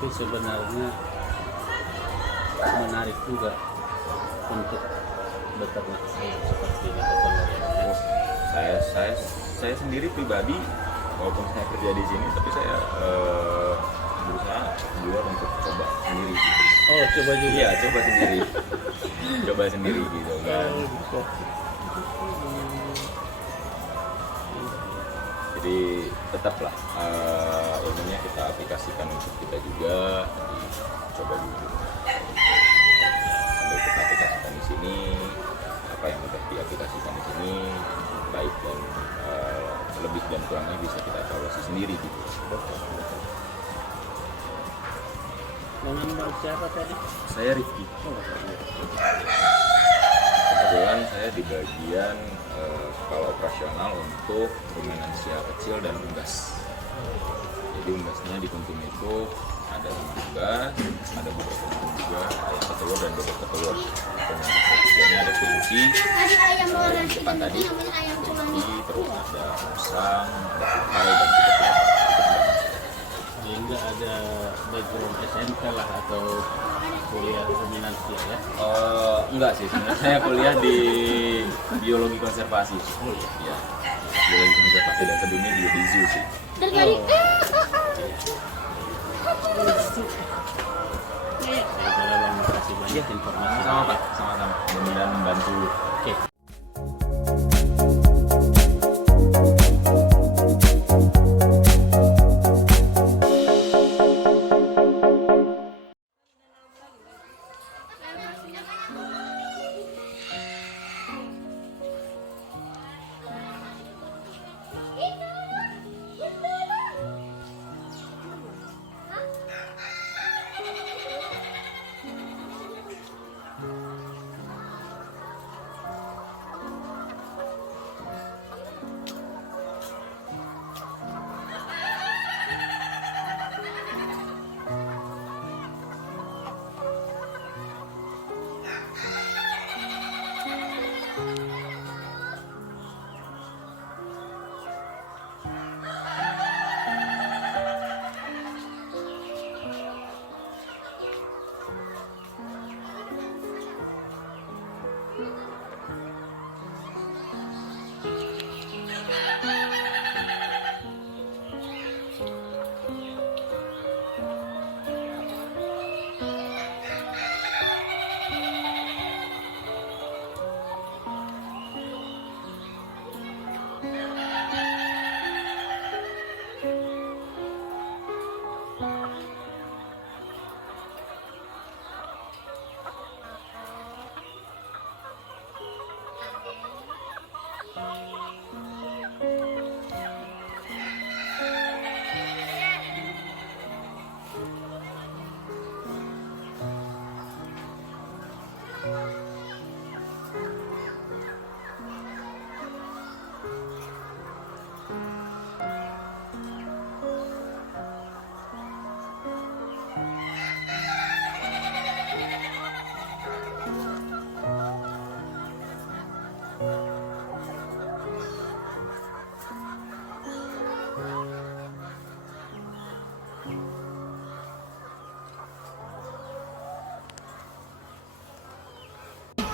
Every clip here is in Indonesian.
Tapi sebenarnya menarik juga untuk beternak seperti ini petelur ya. Saya sendiri pribadi walaupun saya kerja di sini tapi saya berusaha juga untuk coba sendiri gitu. Oh, coba juga. Iya, coba sendiri. Coba sendiri gitu kan. Bisa. Jadi tetaplah ilmunya kita aplikasikan untuk kita juga, coba dulu. Sambil kita aplikasikan di sini, apa yang udah diaplikasikan di sini baik dan lebih dan kurangnya bisa kita evaluasi sendiri gitu. Dengan siapa tadi? Saya Rifki. Oh, iya. Kebetulan saya di bagian skala operasional untuk ruminansia kecil dan unggas. Jadi unggasnya di kuntum itu ada 5 unggas, ada beberapa kuntum juga, ayam petelur dan bebek petelur. Ruminansia kecilnya ada kunci, di depan tadi, kunci, terus ada musang, ada tupai dan kita Sehingga ada background SMK lah atau kuliah ruminansia ya. enggak sih, sebenarnya saya kuliah di biologi konservasi. Oh iya. Ya, biologi konservasi dan kedua juga di zoo sih. Saya kira Bang, makasih banyak informasi. Sama Pak, sama-sama. Mudah-mudahan membantu. Oke.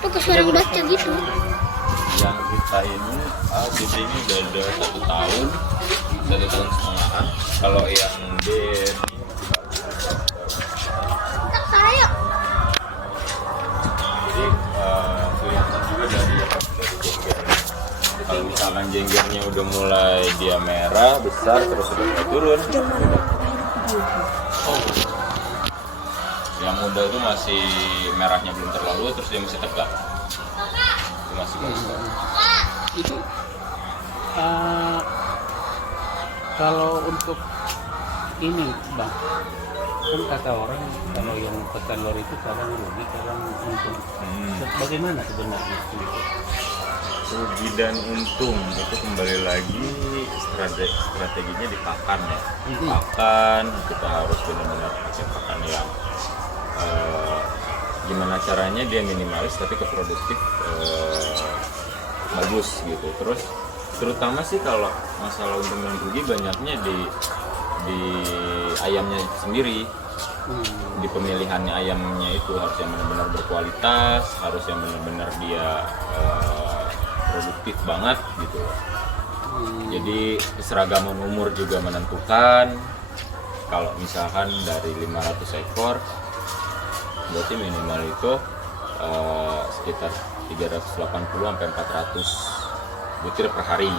Lu ke suara baca gitu. Yang kita ini, kita ini udah ada 1 tahun setengahan. Kalau yang D Tak saya. jadi kelihatan juga dari jengger. Kalau misalkan jenggernya udah mulai dia merah, besar, terus udah mulai turun. Yang muda itu masih merahnya belum terlalu, terus dia masih tegak. Itu masih bagus. Itu kalau untuk ini Bang, kan kata orang kalau yang petelur itu kadang rugi, kadang untung. Bagaimana sebenarnya gitu? Rugi dan untung itu kembali lagi strateginya di pakan ya. Pakan kita harus benar-benar pakai pakan yang gimana caranya dia minimalis tapi keproduktif bagus gitu. Terus terutama sih kalau masalah untung dan rugi banyaknya di ayamnya sendiri. Di pemilihannya ayamnya itu harus yang benar-benar berkualitas, harus yang benar-benar dia produktif banget gitu. Jadi keseragaman umur juga menentukan. Kalau misalkan dari 500 ekor berarti minimal itu sekitar 380 sampai 400 butir per hari.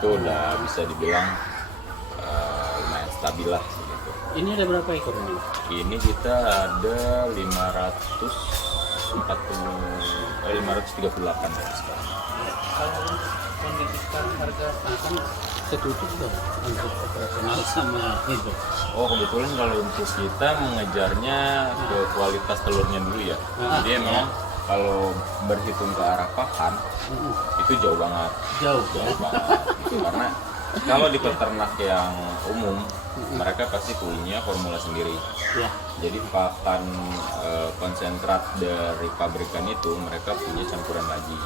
Itu udah bisa dibilang lumayan stabil lah gitu. Ini ada berapa ekor ini? Ini kita ada 538 dari sekarang. Kalau kondisi sekarang harga akan setutup dong untuk operasional sama itu. Oh kebetulan kalau untuk kita mengejarnya ke kualitas telurnya dulu ya. Jadi memang kalau berhitung ke arah pakan itu jauh banget. Jauh Banget. Gitu. Karena kalau di peternak yang umum mereka pasti punya formula sendiri. Ya. Jadi pakan konsentrat dari pabrikan itu mereka punya campuran lagi.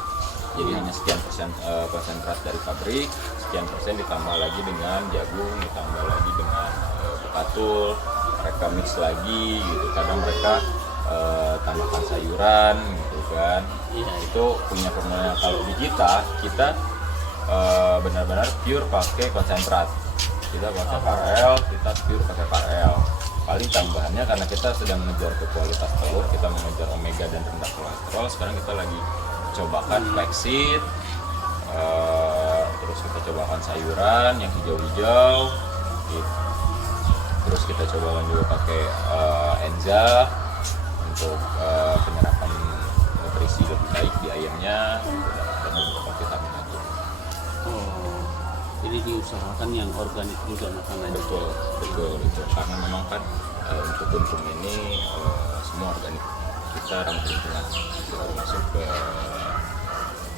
Jadi hanya sekian persen konsentrat dari pabrik, sekian persen ditambah lagi dengan jagung, ditambah lagi dengan bekatul, mereka mix lagi gitu. Kadang mereka tambahkan sayuran gitu kan. Iya. Itu punya formulanya. Kalau di kita benar-benar pure pakai konsentrat. Kita pakai parel, kita pure pakai parel. Paling tambahannya karena kita sedang mengejar ke kualitas telur, kita mengejar omega dan rendah kolesterol. Sekarang kita lagi cobakan flaxseed, terus kita cobakan sayuran yang hijau-hijau, gitu. Terus kita cobakan juga pakai enza untuk penyerapan nutrisi lebih baik di ayamnya dan beberapa vitamin lagi. Oh, jadi diusahakan yang organik juga makanannya. Betul. Karena memang kan untuk untung ini semua organik. Kita ramah lingkungan, termasuk ke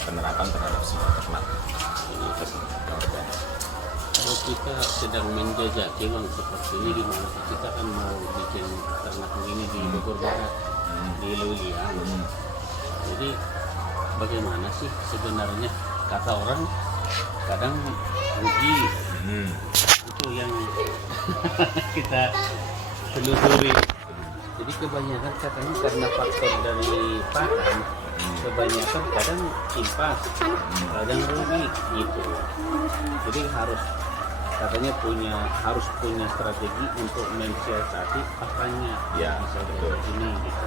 penerapan terhadap semua ternak. Ini organik. Kalau kita sedang menjajaki bang seperti ini gimana? Kita kan mau bikin ternak ini di Bogor Barat, di Leuliang. Jadi bagaimana sih sebenarnya, kata orang kadang rugi, itu yang kita telusuri. Jadi kebanyakan katanya karena faktor dari pakan, kebanyakan kadang impas, kadang rugi gitu. Jadi katanya harus punya strategi untuk mensiasati pakannya. Ya, misalnya betul. Ini gitu.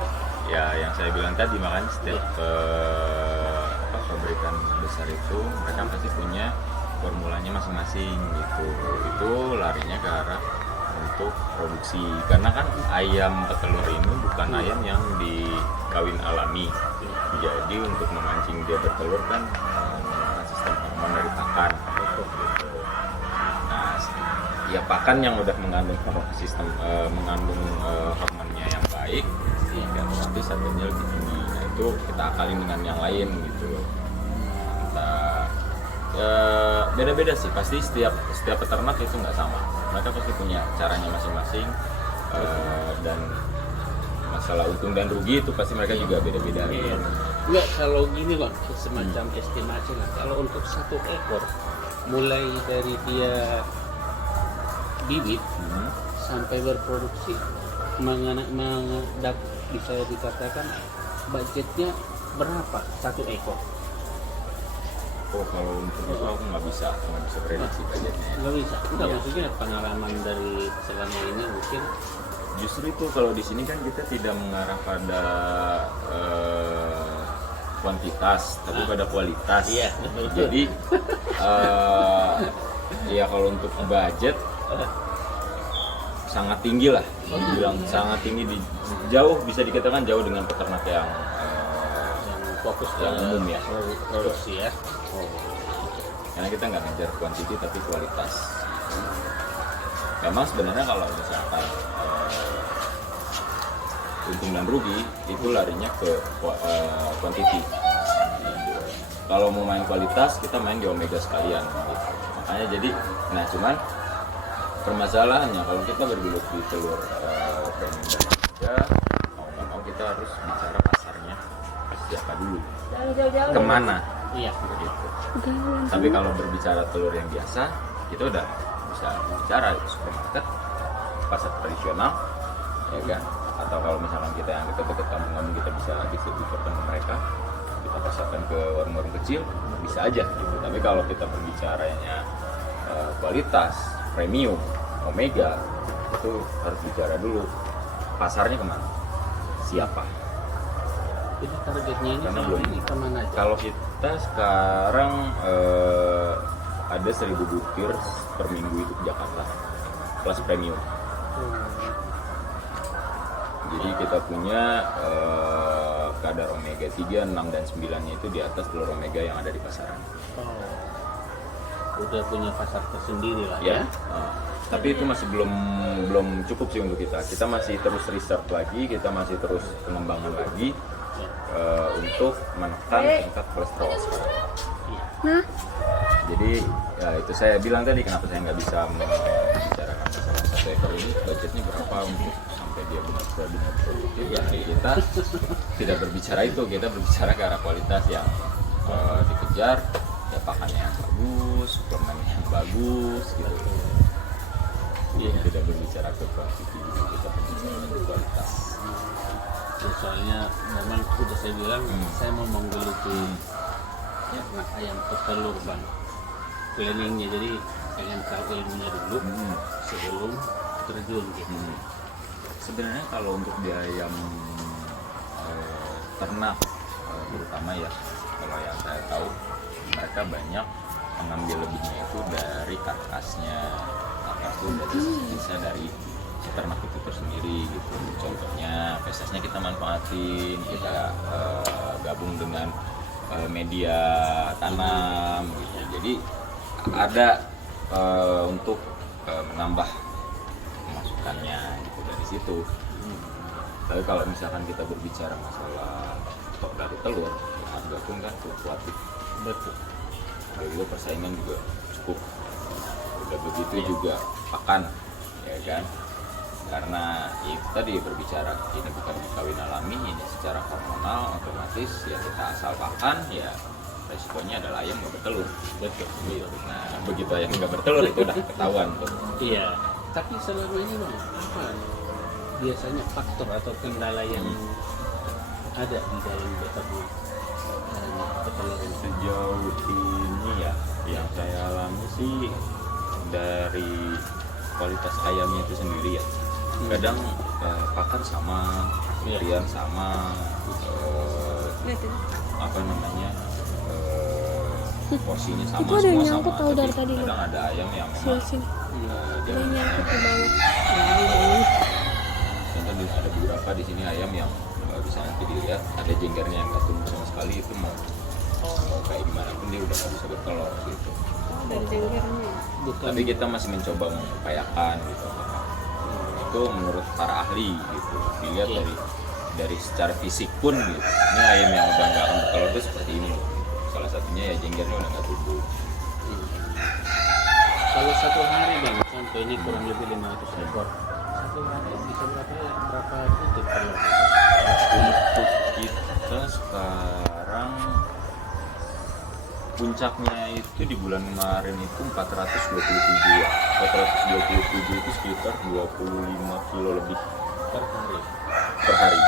Ya, yang saya bilang tadi, makanya setiap pabrikan besar itu mereka pasti punya formulanya masing-masing gitu. Itu larinya ke arah untuk produksi, karena kan ayam petelur ini bukan ayam yang dikawin alami. Jadi untuk memancing dia bertelur kan menggunakan sistem hormon dari pakan. Nah, ya pakan yang udah mengandung mengandung hormonnya yang baik, ya otomatis harganya lebih tinggi. Nah itu kita akalin dengan yang lain gitu loh. Beda-beda sih, pasti setiap peternak itu nggak sama. Mereka pasti punya caranya masing-masing, dan masalah untung dan rugi itu pasti mereka juga beda-beda. Enggak, kalau gini bang, semacam estimasi lah. Kalau untuk satu ekor, mulai dari dia bibit sampai berproduksi, bisa dikatakan budgetnya berapa satu ekor? Oh kalau untuk itu aku nggak bisa prediksi budgetnya. Nggak bisa. Enggak, Iya. maksudnya pengalaman dari selama ini mungkin. Justru itu kalau di sini kan kita tidak mengarah pada kuantitas, tapi pada kualitas. Iya, betul. Jadi ya kalau untuk budget sangat tinggi lah, dibilang sangat tinggi, bisa dikatakan jauh dengan peternak yang Fokus yang umum ya. Produksi ya. Karena kita nggak ngejar kuantiti tapi kualitas. Memang sebenarnya kalau misalkan untung dan rugi itu larinya ke kuantiti. Kalau mau main kualitas kita main di omega sekalian gitu. Makanya jadi, nah cuman permasalahannya kalau kita bergelut di telur premium dan omega, mau nggak mau kita harus bicara pasarnya siapa dulu, kemana, Iya. begitu. Tapi kalau berbicara telur yang biasa, kita udah bisa bicara itu supermarket, pasar tradisional, ya kan? Atau kalau misalkan kita yang dekat-dekat kampung-kampung kita bisa distributorkan ke mereka, kita pasarkan ke warung-warung kecil, bisa aja gitu. Tapi kalau kita berbicaranya kualitas, premium, omega, itu harus bicara dulu pasarnya kemana, siapa. Jadi targetnya ini Karena selama belum. ini kemana aja? Kalau kita sekarang ada 1000 butir per minggu itu ke Jakarta, kelas premium. Jadi kita punya kadar omega 3, 6, dan 9-nya itu di atas telur omega yang ada di pasaran. Udah punya pasar tersendiri lah Ya. ya. Tapi itu masih belum cukup sih untuk kita. Kita masih terus riset lagi, kita masih terus pengembangan lagi untuk menekan tingkat kolesterol sekarang. Hah? Jadi ya itu saya bilang tadi kenapa saya nggak bisa membicarakan masalah 1 ekor ini budgetnya berapa untuk sampai dia benar-benar produktif. Ya kita tidak berbicara itu, kita berbicara ke arah kualitas yang dikejar, ya pakannya yang bagus, suplemennya yang bagus gitu. Iya, tidak berbicara ke kuantiti, kita berbicara ke kualitas. Ya, soalnya memang sudah saya bilang saya mau menggeluti ternak ayam petelur bang, planningnya, jadi pengen tahu ilmunya dulu sebelum terjun gitu. Sebenarnya kalau untuk di ayam ternak terutama ya, kalau yang saya tahu mereka banyak mengambil lebihnya itu dari karkasnya, karkas itu bisa dari si ternak itu tersendiri gitu. Contohnya fesesnya kita manfaatin, kita gabung dengan media tanam gitu. Jadi ada untuk menambah pemasukannya gitu dari situ. Tapi kalau misalkan kita berbicara masalah stok dari telur, harga pun kan fluktuatif. Betul. Udah juga persaingan juga cukup. Udah begitu juga pakan, ya kan? Karena ya itu tadi berbicara ini bukan kawin alami, ini secara hormonal otomatis ya kita asal pakan ya resikonya adalah ayam nggak bertelur. Betul. Nah begitu ayam nggak bertelur itu udah ketahuan tuh. Iya. Tapi selama ini bang, apa biasanya faktor atau kendala yang ada di dalam beternak petelur ini? Sejauh ini ya yang saya alami sih dari kualitas ayamnya itu sendiri ya. Kadang pakan sama, pemberian sama, apa namanya, porsinya sama, Itu ada yang semua nyangkut sama. tahu Tapi dari tadi, kadang ada ayam yang Sini memang sini. dia Ada yang nyangkut di bawah. contoh ada beberapa di sini ayam yang bisa nanti dilihat ada jenggernya yang nggak tumbuh sama sekali, itu mau kayak gimana pun dia udah nggak bisa bertelur gitu. Dari jenggernya. Bukan. Tapi kita masih mencoba mengupayakan gitu. Itu menurut para ahli gitu, dilihat dari secara fisik pun gitu. Ini ayam yang udah nggak akan bertelur itu seperti ini loh. Salah satunya ya jenggernya udah nggak tumbuh. Kalau satu hari bang, contoh ini kurang lebih 500 ekor. Satu hari bisa berapa butir telur? Untuk kita sekarang puncaknya itu di bulan kemarin itu 427 ya. 427 itu sekitar 25 kilo lebih Per hari. per hari.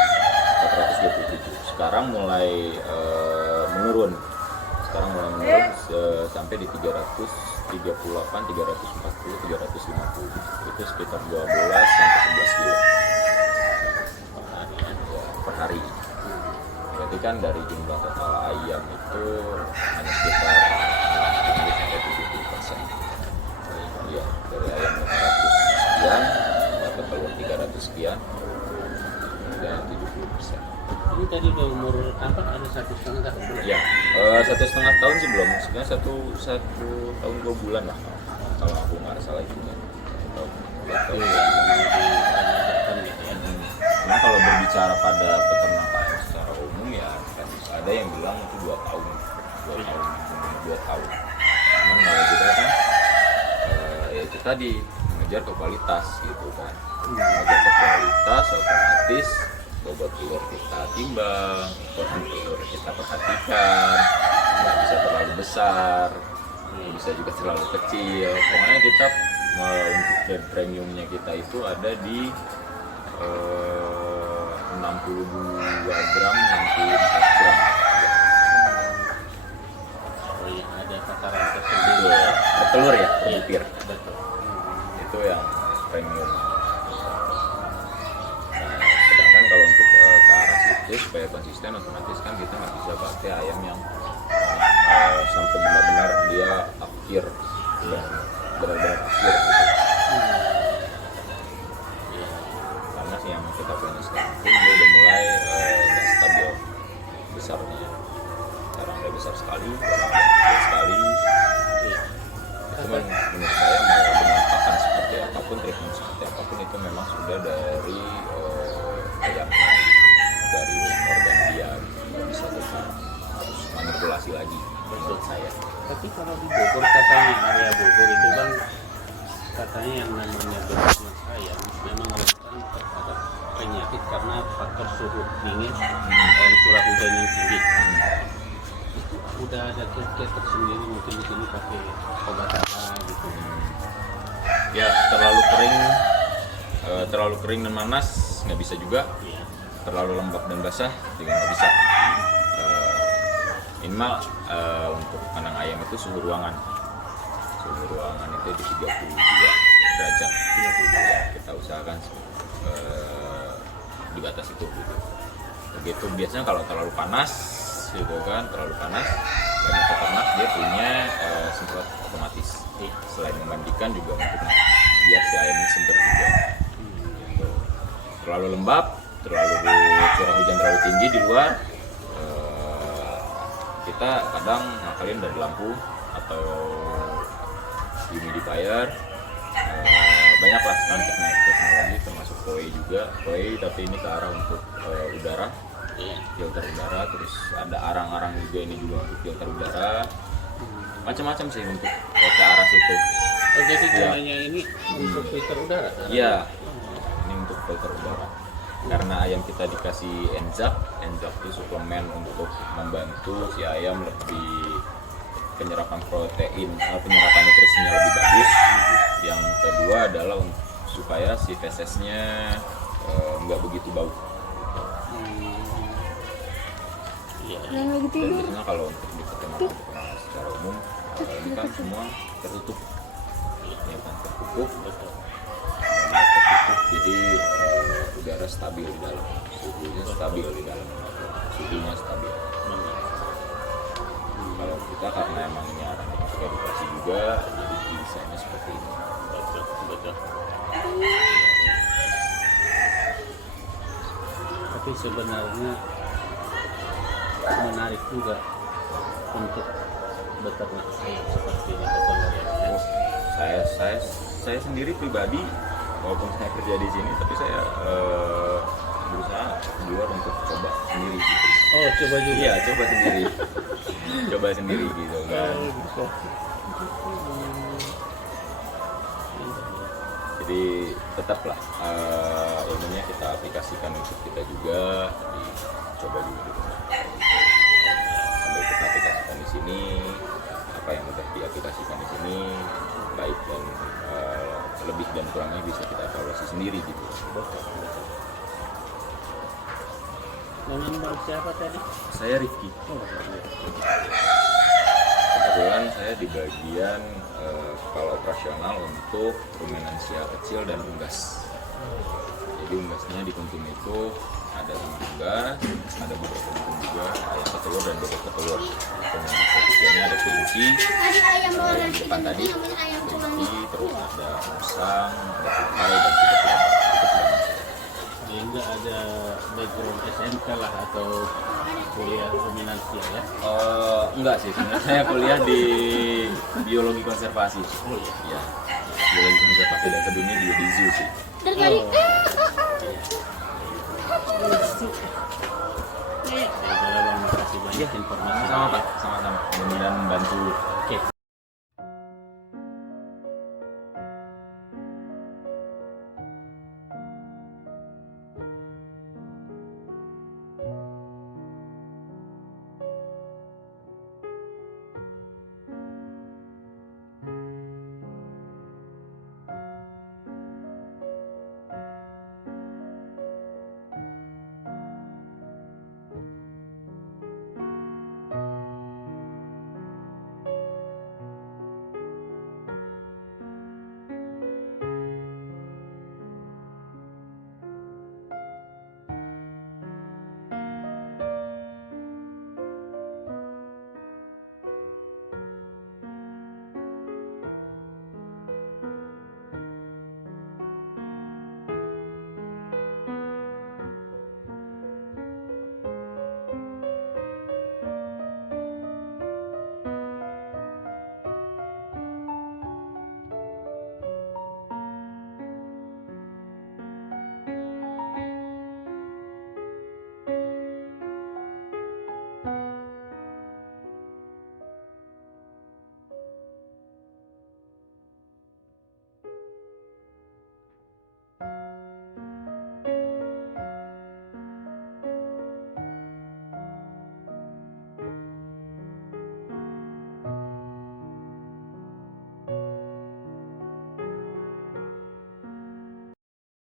427. Sekarang mulai menurun. Sampai di 338, 340, 350. Itu sekitar 12 sampai 11 kilo per hari. Berarti kan dari jumlah total ayam itu hanya sekitar 60 sampai 70%. Iya, dari ayam 500 sekian dapat telur 300 sekian dan 70%. Ini tadi udah umur apa? Ada 1,5 tahun belum? Ya, 1,5 tahun sih belum. Sebenarnya satu tahun 2 bulan lah kalau aku nggak salah itu kan. Yang diajarkan gitu ya. Cuma kalau berbicara pada peternakan secara umum ya ada yang bilang itu 2 tahun, 2 tahun. Cuman kalau kita kan ya itu tadi mengejar ke kualitas gitu kan. Mengejar ke kualitas otomatis bobot telur kita timbang, ukuran telur kita perhatikan, nggak bisa terlalu besar, nggak bisa juga terlalu kecil. Pokoknya kita untuk grade premiumnya kita itu ada di 62 gram, 64 gram. Oh iya, ada takaran tersendiri. Itu bertelur ya, berbutir. Betul. Itu yang premium. Nah, sedangkan kalau untuk ke arah situ supaya konsisten, otomatis kan kita nggak bisa pakai ayam yang sampai benar-benar dia akhir dan benar-benar akhir gitu. Iya. Karena sih yang kita punya sekarang pun dia udah mulai nggak stabil besarnya. Sekarang udah besar sekali, sekarang udah kecil sekali. Iya. Cuman menurut saya mau dengan pakan seperti apapun, treatment seperti apapun itu memang sudah dari ayamnya, dari organ dia nggak bisa kita harus manipulasi lagi menurut saya. Tapi kalau di Bogor katanya, area Bogor itu kan katanya yang namanya beternak ayam memang rentan terhadap penyakit karena faktor suhu dingin dan curah hujan yang tinggi. Udah ada kiat-kiat tersendiri mungkin di sini pakai obat apa gitu. Ya terlalu kering dan panas nggak bisa juga, Iya. terlalu lembab dan basah juga nggak bisa. Minimal untuk kandang ayam itu suhu ruangan itu di 32 derajat. Kita usahakan di batas itu gitu. Begitu biasanya kalau terlalu panas gitu kan, terlalu panas dan peternak dia punya semprot otomatis. Selain memandikan juga untuk biar si ayamnya seger juga. Gitu. Terlalu lembab, terlalu curah hujan terlalu tinggi di luar, kita kadang ngakalin dari lampu atau humidifier. Banyaklah sekarang teknologi termasuk koi juga, tapi ini ke arah untuk udara, filter udara, terus ada arang-arang juga, ini juga untuk filter udara, macam-macam sih untuk ke arah situ. Oh, jadi Ya. gunanya ini untuk filter udara? Iya, ini untuk filter udara. Karena ayam kita dikasih Enzap itu suplemen untuk membantu si ayam lebih penyerapan protein, penyerapan nutrisinya lebih bagus. Yang kedua adalah supaya si fesesnya nggak begitu bau. Iya. Yang lagi Dan tidur. biasanya kalau untuk di peternakan secara umum ini kan semua tertutup, ya kan tertutup, jadi udara stabil di dalam, suhunya stabil di dalam, suhunya stabil. Kalau kita karena emang ini arahnya masuk edukasi juga, jadi desainnya seperti ini. Betul. Tapi sebenarnya menarik juga untuk beternak ayam seperti ini, beternak ayam. Saya sendiri pribadi, walaupun saya kerja di sini, tapi saya berusaha di luar untuk coba sendiri gitu. Oh, coba juga. Iya, coba sendiri, coba sendiri gitu kan. Jadi tetaplah ilmunya kita aplikasikan untuk kita juga, dicoba juga di rumah. Sambil kita aplikasikan di sini, apa yang udah diaplikasikan di sini baik dan lebih dan kurangnya bisa kita evaluasi sendiri gitu. Dengan Mbak siapa tadi? Saya Rifki. Oh, iya. Kebetulan saya di bagian kalau operasional untuk ruminansia kecil dan unggas. Jadi unggasnya di kuntum itu ada sama unggas, ada beberapa kuntum juga, ayam petelur dan bebek petelur. Ruminansia kecilnya ada kelinci, yang di depan tadi, kelinci, terus ada musang, ada tupai dan juga telur. Itu sudah masuk. Sehingga ada background SMK lah atau kuliah ruminansia ya? Enggak sih, sebenarnya saya kuliah di biologi konservasi. Oh iya. Ya, biologi konservasi dan kedua juga di zoo sih. Dari tadi. Ya, Bang, makasih banyak informasi. Sama Pak, sama-sama. Mudah-mudahan membantu. Oke.